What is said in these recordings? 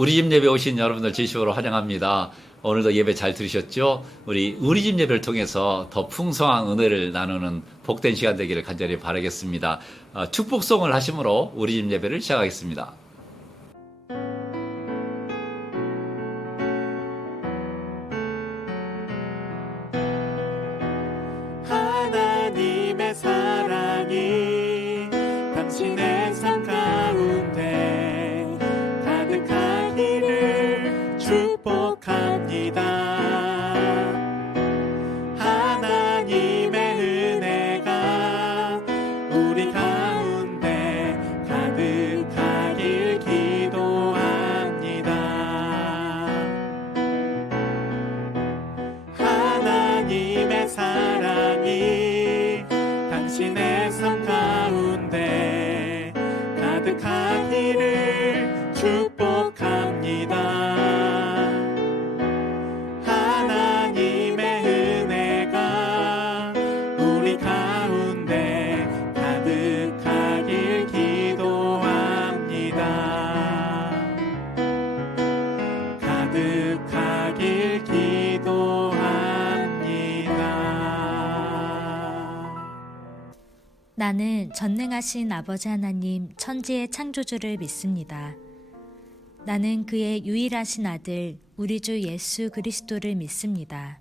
우리 집 예배 오신 여러분들 진심으로 환영합니다. 오늘도 예배 잘 들으셨죠? 우리 집 예배를 통해서 더 풍성한 은혜를 나누는 복된 시간 되기를 간절히 바라겠습니다. 축복송을 하심으로 우리 집 예배를 시작하겠습니다. 하나님의 사랑이 당신의 삶 가운데 가득하기를 축복합니다. 하나님의 은혜가 우리 가운데 가득하길 기도합니다. 하나님의 사랑이 당신의 삶 가운데 가득하기를 축복합니다. 하나님의 은혜가 우리 가운데 가득하길 기도합니다. 가득하길 기도합니다. 나는 전능하신 아버지 하나님 천지의 창조주를 믿습니다. 나는 그의 유일하신 아들 우리 주 예수 그리스도를 믿습니다.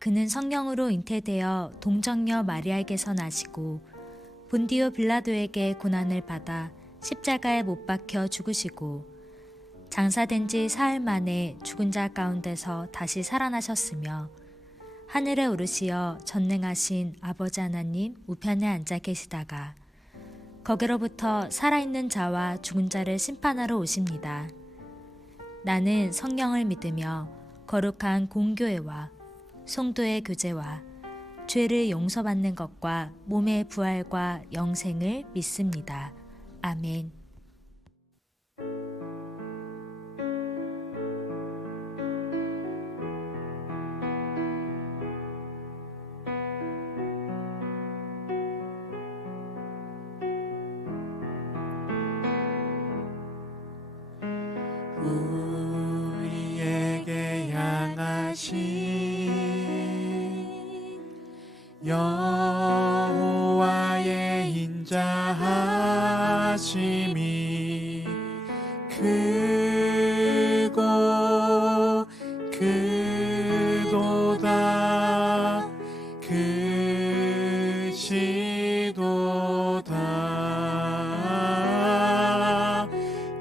그는 성령으로 잉태되어 동정녀 마리아에게서 나시고 본디오 빌라도에게 고난을 받아 십자가에 못 박혀 죽으시고 장사된 지 사흘 만에 죽은 자 가운데서 다시 살아나셨으며 하늘에 오르시어 전능하신 아버지 하나님 우편에 앉아 계시다가 거기로부터 살아있는 자와 죽은 자를 심판하러 오십니다. 나는 성령을 믿으며 거룩한 공교회와 성도의 교제와 죄를 용서받는 것과 몸의 부활과 영생을 믿습니다. 아멘. 우리에게 향하신 여호와의 인자하심이 크고 크도다 크시도다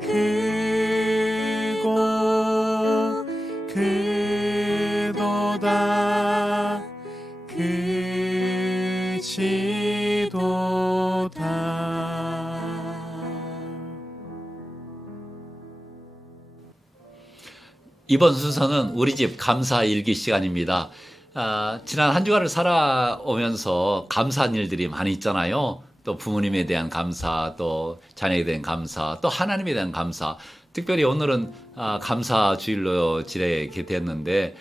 크고 크도다 크시도다. 이번 순서는 우리 집 감사 일기 시간입니다. 지난 한 주간을 살아오면서 감사한 일들이 많이 있잖아요. 또 부모님에 대한 감사, 또 자녀에 대한 감사, 또 하나님에 대한 감사. 특별히 오늘은 감사 주일로 지내게 됐는데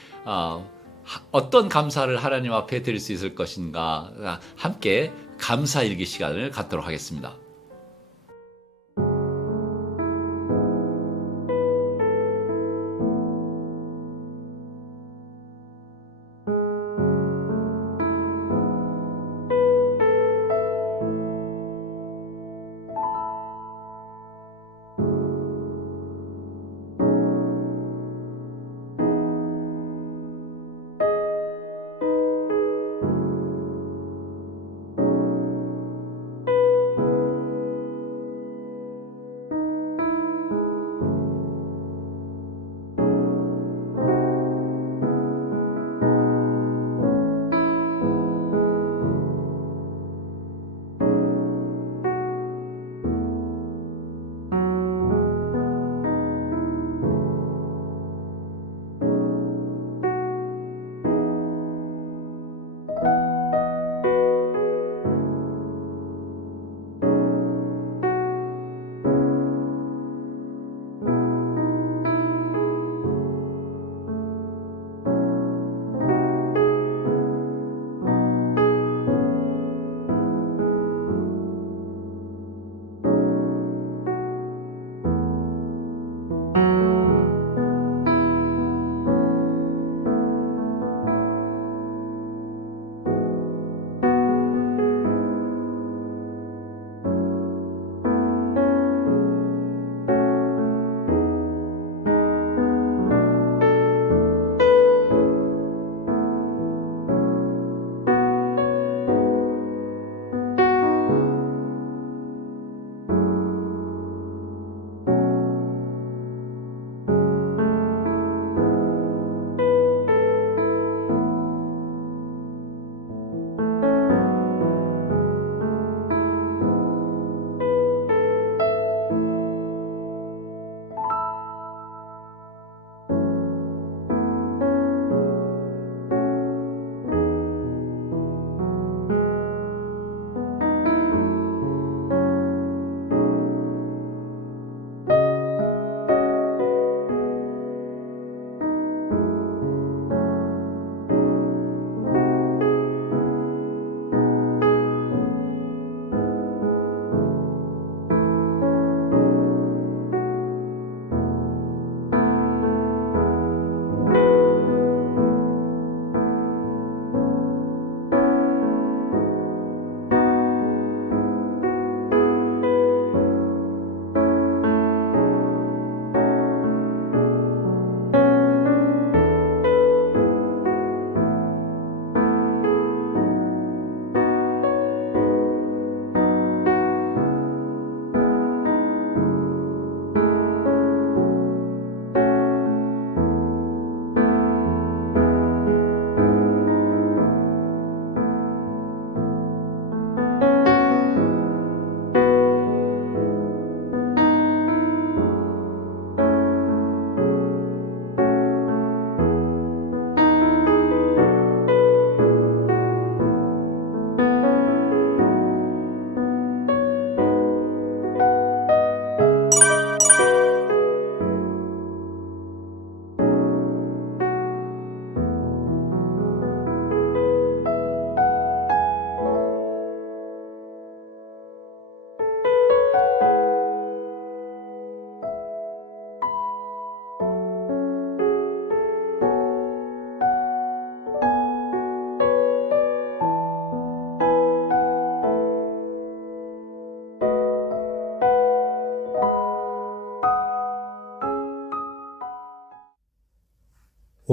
어떤 감사를 하나님 앞에 드릴 수 있을 것인가 함께 감사 일기 시간을 갖도록 하겠습니다.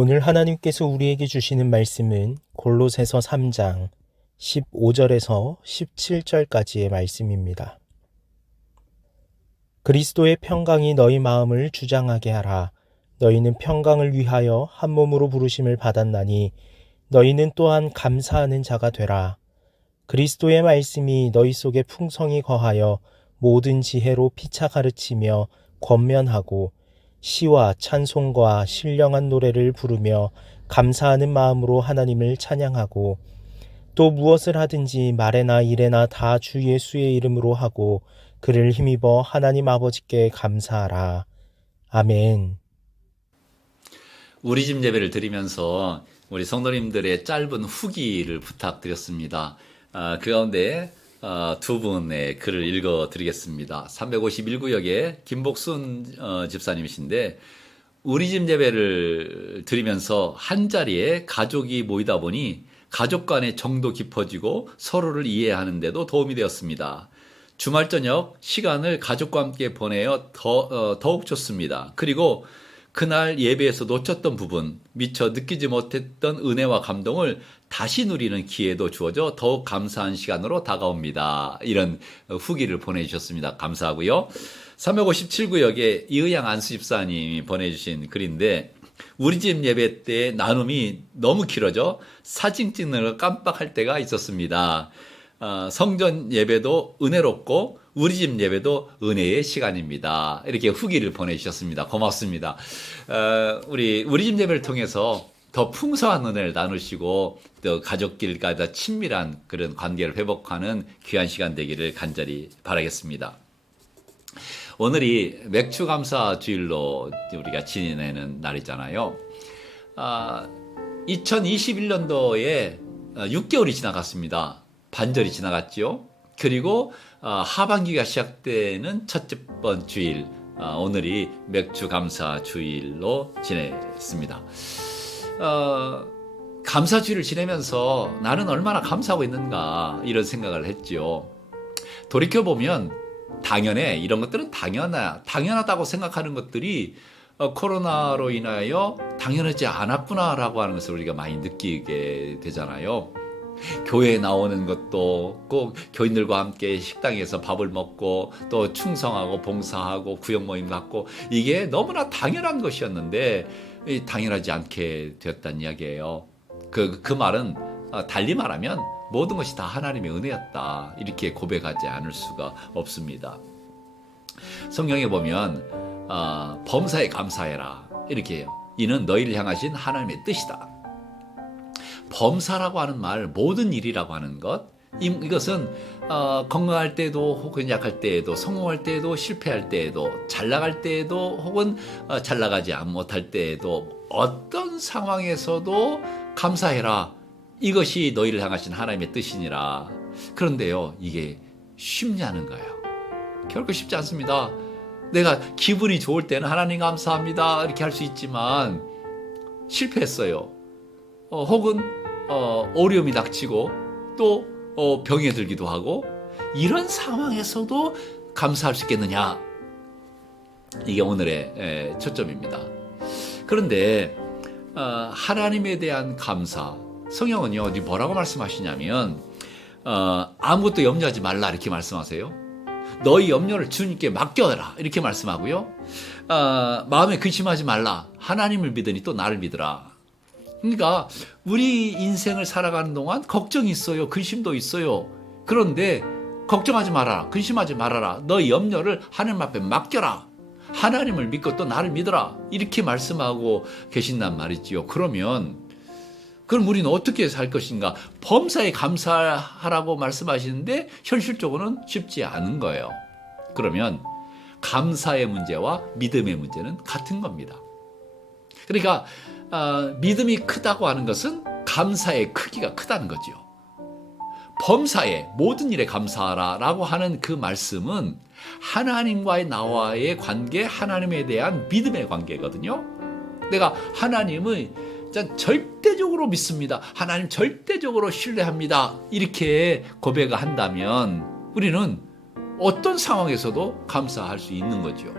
오늘 하나님께서 우리에게 주시는 말씀은 골로새서 3장 15절에서 17절까지의 말씀입니다. 그리스도의 평강이 너희 마음을 주장하게 하라. 너희는 평강을 위하여 한 몸으로 부르심을 받았나니 너희는 또한 감사하는 자가 되라. 그리스도의 말씀이 너희 속에 풍성히 거하여 모든 지혜로 피차 가르치며 권면하고 시와 찬송과 신령한 노래를 부르며 감사하는 마음으로 하나님을 찬양하고 또 무엇을 하든지 말에나 일에나 다 주 예수의 이름으로 하고 그를 힘입어 하나님 아버지께 감사하라. 아멘. 우리 집 예배를 드리면서 우리 성도님들의 짧은 후기를 부탁드렸습니다. 그 가운데 두 분의 글을 읽어드리겠습니다. 351구역의 김복순 집사님이신데 우리 집 예배를 드리면서 한자리에 가족이 모이다 보니 가족 간의 정도 깊어지고 서로를 이해하는 데도 도움이 되었습니다. 주말 저녁 시간을 가족과 함께 보내어 더욱 좋습니다. 그리고 그날 예배에서 놓쳤던 부분, 미처 느끼지 못했던 은혜와 감동을 다시 누리는 기회도 주어져 더욱 감사한 시간으로 다가옵니다. 이런 후기를 보내주셨습니다. 감사하고요. 357구역에 이의양 안수집사님이 보내주신 글인데 우리 집 예배 때 나눔이 너무 길어져 사진 찍는 걸 깜빡할 때가 있었습니다. 성전 예배도 은혜롭고 우리 집 예배도 은혜의 시간입니다. 이렇게 후기를 보내주셨습니다. 고맙습니다. 우리 집 예배를 통해서 더 풍성한 은혜를 나누시고 또 가족끼리가 더 친밀한 그런 관계를 회복하는 귀한 시간 되기를 간절히 바라겠습니다. 오늘이 맥주 감사 주일로 우리가 지내는 날이잖아요. 2021년도에 6개월이 지나갔습니다. 반절이 지나갔죠. 그리고 하반기가 시작되는 첫째 번 주일, 오늘이 맥주 감사 주일로 지냈습니다. 감사 주일을 지내면서 나는 얼마나 감사하고 있는가 이런 생각을 했죠. 돌이켜보면 당연해, 이런 것들은 당연하다고 생각하는 것들이 코로나로 인하여 당연하지 않았구나라고 하는 것을 우리가 많이 느끼게 되잖아요. 교회에 나오는 것도 꼭 교인들과 함께 식당에서 밥을 먹고 또 충성하고 봉사하고 구역 모임 갖고 이게 너무나 당연한 것이었는데 당연하지 않게 되었다는 이야기예요. 그 말은 달리 말하면 모든 것이 다 하나님의 은혜였다, 이렇게 고백하지 않을 수가 없습니다. 성경에 보면 범사에 감사해라 이렇게 해요. 이는 너희를 향하신 하나님의 뜻이다. 범사라고 하는 말, 모든 일이라고 하는 것, 이것은 건강할 때도 혹은 약할 때에도, 성공할 때에도 실패할 때에도, 잘 나갈 때에도 혹은 잘 나가지 못할 때에도 어떤 상황에서도 감사해라. 이것이 너희를 향하신 하나님의 뜻이니라. 그런데요, 이게 쉽냐는 거예요. 결코 쉽지 않습니다. 내가 기분이 좋을 때는 하나님 감사합니다 이렇게 할 수 있지만 실패했어요. 혹은 어려움이 닥치고 또 병에 들기도 하고 이런 상황에서도 감사할 수 있겠느냐? 이게 오늘의 초점입니다. 그런데 하나님에 대한 감사, 성경은요 뭐라고 말씀하시냐면 아무것도 염려하지 말라 이렇게 말씀하세요. 너희 염려를 주님께 맡겨라 이렇게 말씀하고요. 마음에 근심하지 말라, 하나님을 믿으니 또 나를 믿으라. 그러니까 우리 인생을 살아가는 동안 걱정이 있어요. 근심도 있어요. 그런데 걱정하지 말아라, 근심하지 말아라, 너희 염려를 하나님 앞에 맡겨라, 하나님을 믿고 또 나를 믿어라 이렇게 말씀하고 계신단 말이지요. 그럼 우리는 어떻게 살 것인가? 범사에 감사하라고 말씀하시는데 현실적으로는 쉽지 않은 거예요. 그러면 감사의 문제와 믿음의 문제는 같은 겁니다. 그러니까 믿음이 크다고 하는 것은 감사의 크기가 크다는 거죠. 범사에 모든 일에 감사하라라고 하는 그 말씀은 하나님과의 나와의 관계, 하나님에 대한 믿음의 관계거든요. 내가 하나님을 절대적으로 믿습니다, 하나님 절대적으로 신뢰합니다 이렇게 고백을 한다면 우리는 어떤 상황에서도 감사할 수 있는 거죠.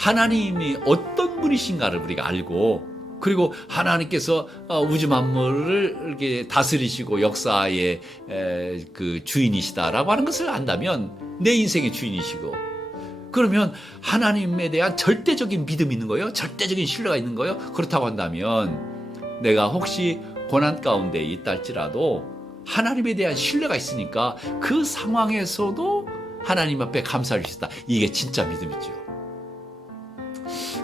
하나님이 어떤 분이신가를 우리가 알고 그리고 하나님께서 우주 만물을 이렇게 다스리시고 역사의 그 주인이시다라고 하는 것을 안다면 내 인생의 주인이시고, 그러면 하나님에 대한 절대적인 믿음이 있는 거예요. 절대적인 신뢰가 있는 거예요. 그렇다고 한다면 내가 혹시 고난 가운데 있다 할지라도 하나님에 대한 신뢰가 있으니까 그 상황에서도 하나님 앞에 감사할 수 있다. 이게 진짜 믿음이죠.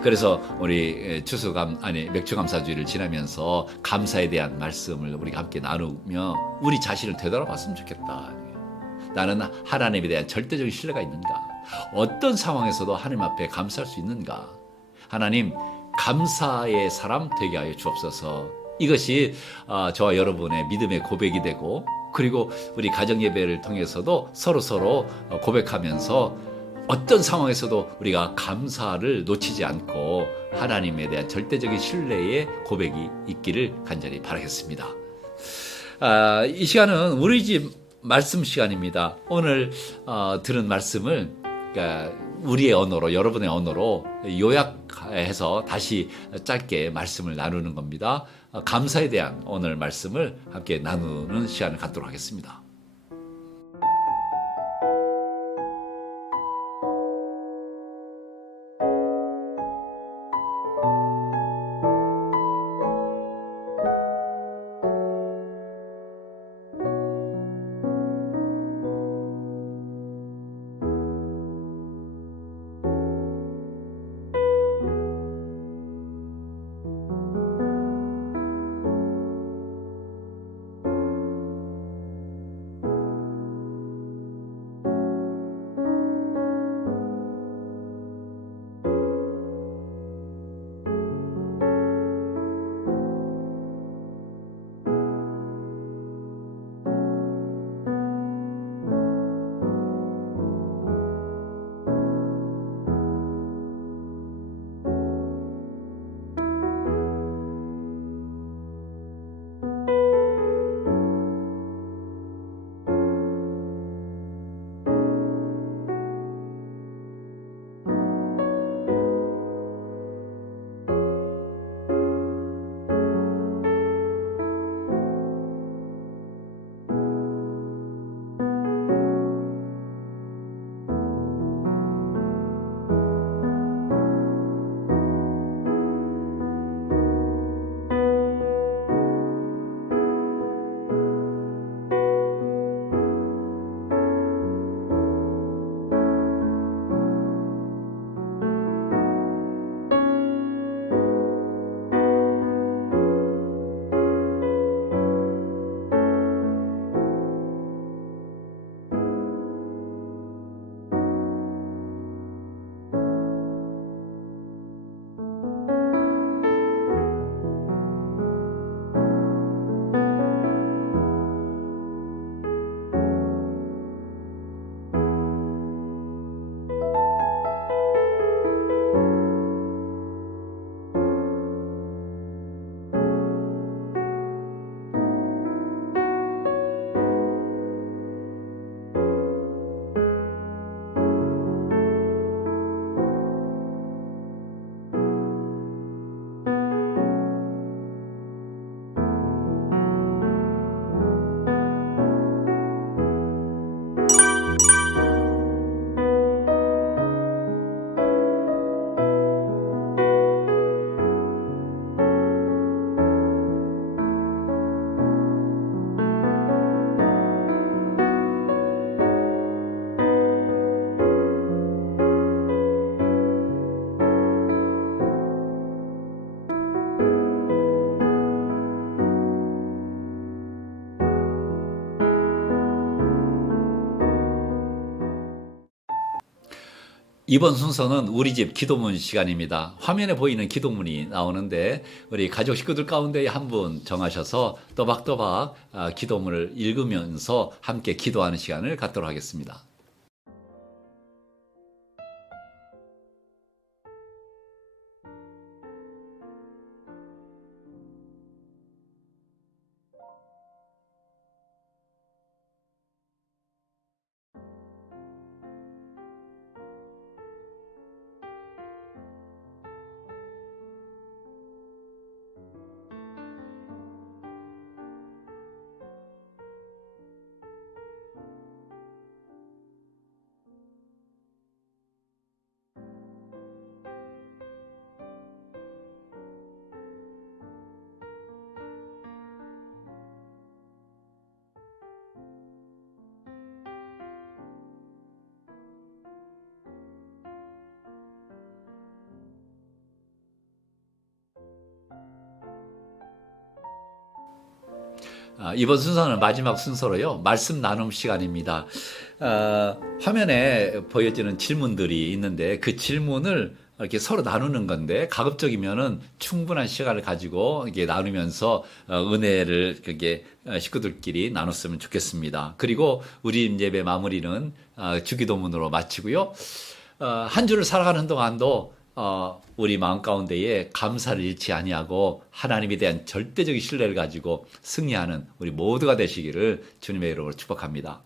그래서 우리 맥주감사주의를 지나면서 감사에 대한 말씀을 우리가 함께 나누며 우리 자신을 되돌아봤으면 좋겠다. 나는 하나님에 대한 절대적인 신뢰가 있는가? 어떤 상황에서도 하나님 앞에 감사할 수 있는가? 하나님, 감사의 사람 되게 하여 주옵소서. 이것이 저와 여러분의 믿음의 고백이 되고, 그리고 우리 가정예배를 통해서도 서로 고백하면서 어떤 상황에서도 우리가 감사를 놓치지 않고 하나님에 대한 절대적인 신뢰의 고백이 있기를 간절히 바라겠습니다. 이 시간은 우리 집 말씀 시간입니다. 오늘 들은 말씀을 우리의 언어로, 여러분의 언어로 요약해서 다시 짧게 말씀을 나누는 겁니다. 감사에 대한 오늘 말씀을 함께 나누는 시간을 갖도록 하겠습니다. 이번 순서는 우리 집 기도문 시간입니다. 화면에 보이는 기도문이 나오는데 우리 가족 식구들 가운데 한 분 정하셔서 또박또박 기도문을 읽으면서 함께 기도하는 시간을 갖도록 하겠습니다. 이번 순서는 마지막 순서로요. 말씀 나눔 시간입니다. 화면에 보여지는 질문들이 있는데 그 질문을 이렇게 서로 나누는 건데 가급적이면은 충분한 시간을 가지고 이게 나누면서 은혜를 그게 식구들끼리 나눴으면 좋겠습니다. 그리고 우리 예배 마무리는 주기도문으로 마치고요. 한 주를 살아가는 동안도 우리 마음 가운데에 감사를 잃지 아니하고 하나님에 대한 절대적인 신뢰를 가지고 승리하는 우리 모두가 되시기를 주님의 이름으로 축복합니다.